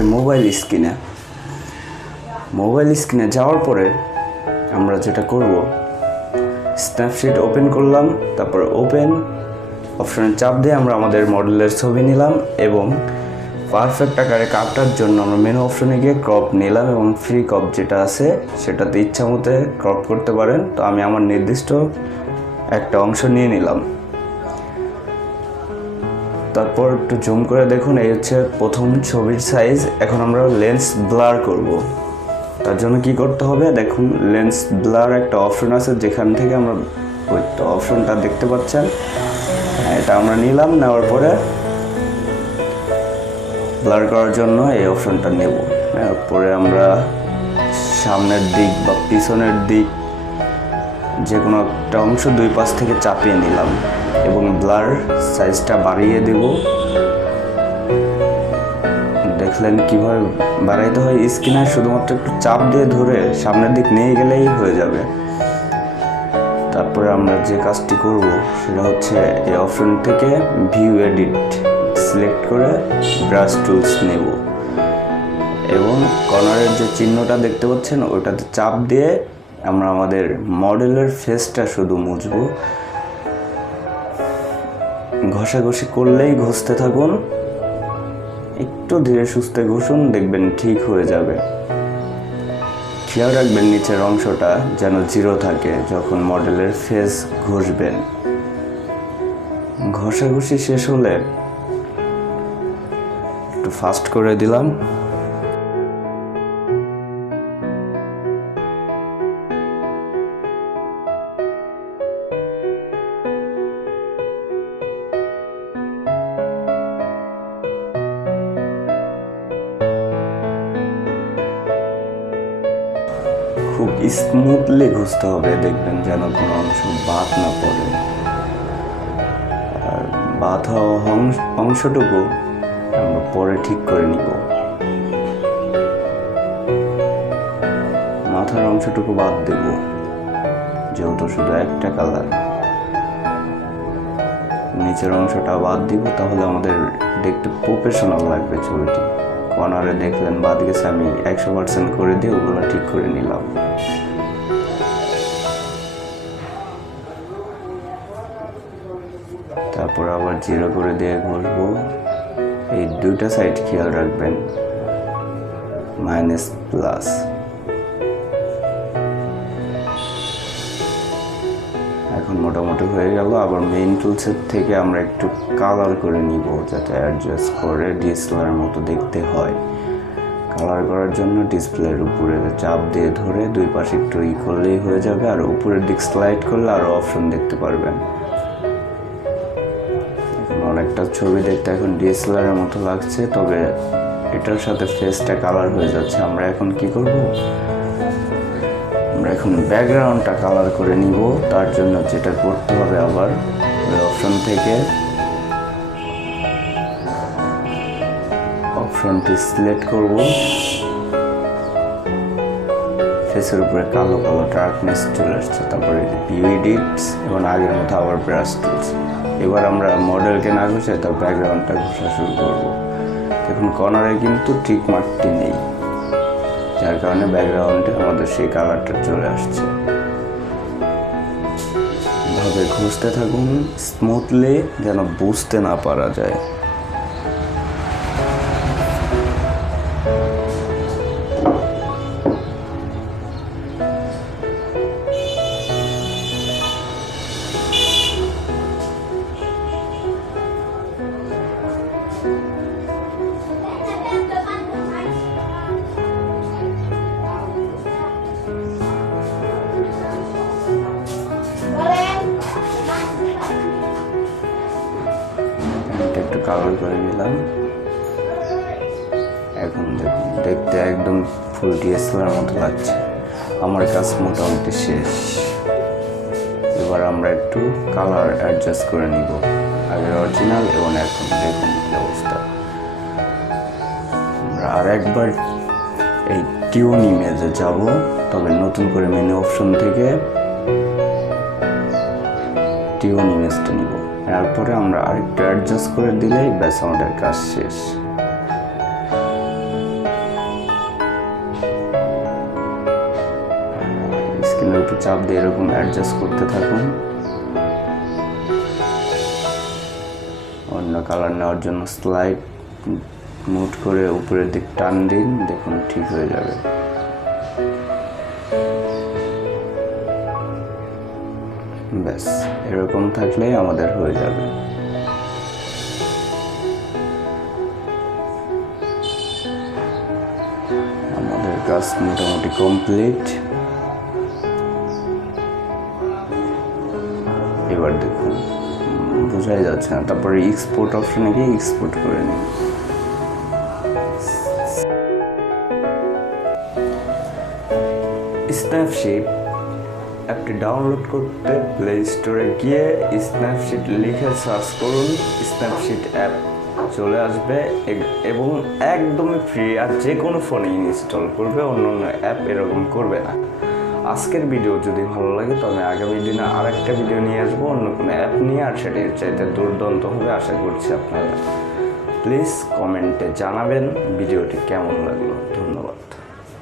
সরাসরি মোবাইল স্ক্রিনে যাওয়ার পরে আমরা যেটা করব, স্ন্যাপশিট ওপেন করলাম, তারপর ওপেন অপশনে চাপ দিয়ে আমরা আমাদের মডেলের ছবি নিলাম এবং পারফেক্ট আকারে কাটার জন্য আমরা মেনু অপশনে গিয়ে ক্রপ নিলাম এবং ফ্রি ক্রপ যেটা আছে সেটাতে ইচ্ছা মতো ক্রপ করতে পারেন। তো আমি আমার নির্দিষ্ট একটা অংশ নিয়ে নিলাম। তারপর একটু জুম করে দেখুন, এই হচ্ছে প্রথম ছবির সাইজ। এখন আমরা লেন্স ব্লার করব। তার জন্য কি করতে হবে, দেখুন লেন্স ব্লার একটা অপশন আছে, যেখান থেকে আমরা ওই অপশনটা দেখতে পাচ্ছেন, এটা আমরা নিলাম। নেওয়ার পরে ব্লার করার জন্য এই অপশনটা নেব। পরে আমরা সামনের দিক বা পিছনের দিক যে কোনো একটা অংশ দুই পাশ থেকে চাপিয়ে নিলাম এবং ব্লার সাইজটা বাড়িয়ে দেব। দেখলেন কিভাবে বাড়াইতে হয়। স্ক্রিনে শুধুমাত্র একটু চাপ দিয়ে ধরে সামনের দিক নিয়ে গেলেই হয়ে যাবে। তারপরে আমরা যে কাজটি করব সেটা হচ্ছে এই অপশন থেকে ভিউ এডিট সিলেক্ট করে ব্রাশ টুলস নেব এবং কর্নারের যে চিহ্নটা দেখতে পাচ্ছেন ওইটাতে চাপ দিয়ে আমরা আমাদের মডেলের ফেসটা শুধু মুছব। ঘষাঘষি করলেই ঘষতে থাকুন, একটু ধীরে সুস্থে ঘষুন, দেখবেন ঠিক হয়ে যাবে। খেয়াল রাখবেন নিচের অংশটা যেন জিরো থাকে যখন মডেলের ফেস ঘষবেন। ঘষাঘষি শেষ হলে একটু ফাস্ট করে দিলাম। খুব স্মুথলি ঘষতে হবে, দেখবেন যেন কোনো অংশ বাদ না পড়ে। আর বাদ হওয়া অংশটুকু আমরা পরে ঠিক করে নিব। মাথার অংশটুকু বাদ দেব, যেহেতু শুধু একটা কালার। নিচের অংশটা বাদ দিব, তাহলে আমাদের দেখতে প্রফেশনাল লাগবে ছবিটি। কর্নারে দেখলেন বাদ গেছে, আমি 100% করে দিয়ে ওগুলো ঠিক করে নিলাম। তারপর আবার জিরো করে দিয়ে ঘষবো। এই দুইটা সাইড খেয়াল রাখবেন, মাইনাস প্লাস। এখন মোটামুটি হয়ে গেল। আবার মেইন টুলসের থেকে আমরা একটু কালার করে নিব, যাতে অ্যাডজাস্ট করে ডিএসএলআর মতো দেখতে হয়। কালার করার জন্য ডিসপ্লের উপরে চাপ দিয়ে ধরে দুই পাশে একটু করলেই হয়ে যাবে, আর উপরের দিক স্লাইড করলে আরও অপশন দেখতে পারবেন। অনেকটা ছবি দেখতে এখন ডিএসএলআর মতো লাগছে, তবে এটার সাথে ফেসটা কালার হয়ে যাচ্ছে। আমরা এখন কি করব, আমরা এখন ব্যাকগ্রাউন্ডটা কালার করে নিব। তার জন্য যেটা করতে হবে, আবার ওই অপশন থেকে অপশনটি সিলেক্ট করব। ফেসের উপরে কালো কালো ডার্কনেস চলে আসছে। তারপরে ভিউ এডিটস এবং আগের মতো আবার ব্রাশ টুলস। এবার আমরা মডেলকে না ঘষে তার ব্যাকগ্রাউন্ডটা ঘষা শুরু করব। দেখুন কর্নারে কিন্তু ঠিক মার্কটি নেই, যার কারণে ব্যাকগ্রাউন্ডে আমাদের সেই কালারটা চলে আসছে। এভাবে ঘষতে থাকুন স্মুথলি, যেন বুঝতে না পারা যায়। একটু কালার করে নিলাম। এখন দেখুন দেখতে একদম ফুল ডিএসএলআর মতো লাগছে। আমার কাজ মোটামুটি শেষ। এবার আমরা একটু কালার অ্যাডজাস্ট করে নিব, আগে অরিজিনাল এবং এখন দেখুন কি অবস্থা। আমরা আর একবার এই টিউন ইমেজে যাব, তবে নতুন করে মেনু অপশন থেকে টিউন ইমেজটা নিব। এরপরে আমরা আরেকটু অ্যাডজাস্ট করে দিলেই ব্যাস আমাদের কাজ শেষ। সামনের উপর চাপ দিয়ে এরকম অ্যাডজাস্ট করতে থাকুন। অন্য কালার নেওয়ার জন্য স্লাইড মুভ করে উপরের দিক টান দিন, দেখুন ঠিক হয়ে যাবে। ব্যাস এরকম থাকলেই আমাদের হয়ে যাবে। আমাদের কাজ মোটামুটি কমপ্লিট। এবার দেখুন বোঝাই যাচ্ছে না, তারপরে এক্সপোর্ট অপশনে গিয়ে এক্সপোর্ট করে নিন। স্ন্যাপশিট অ্যাপটি ডাউনলোড করতে প্লে স্টোরে গিয়ে স্ন্যাপশিট লিখে সার্চ করুন, স্ন্যাপশিট অ্যাপ চলে আসবে এবং একদমই ফ্রি, আর যে কোনো ফোনে ইনস্টল করবে, অন্য অন্য অ্যাপ এরকম করবে না। আজকের ভিডিও যদি ভালো লাগে তবে আগামী দিনে আরেকটা ভিডিও নিয়ে আসবো অন্য কোনো অ্যাপ নিয়ে, আর সেটির চাইতে দুর্দান্ত হবে আশা করছি আপনারা। প্লিজ কমেন্টে জানাবেন ভিডিওটি কেমন লাগলো। ধন্যবাদ।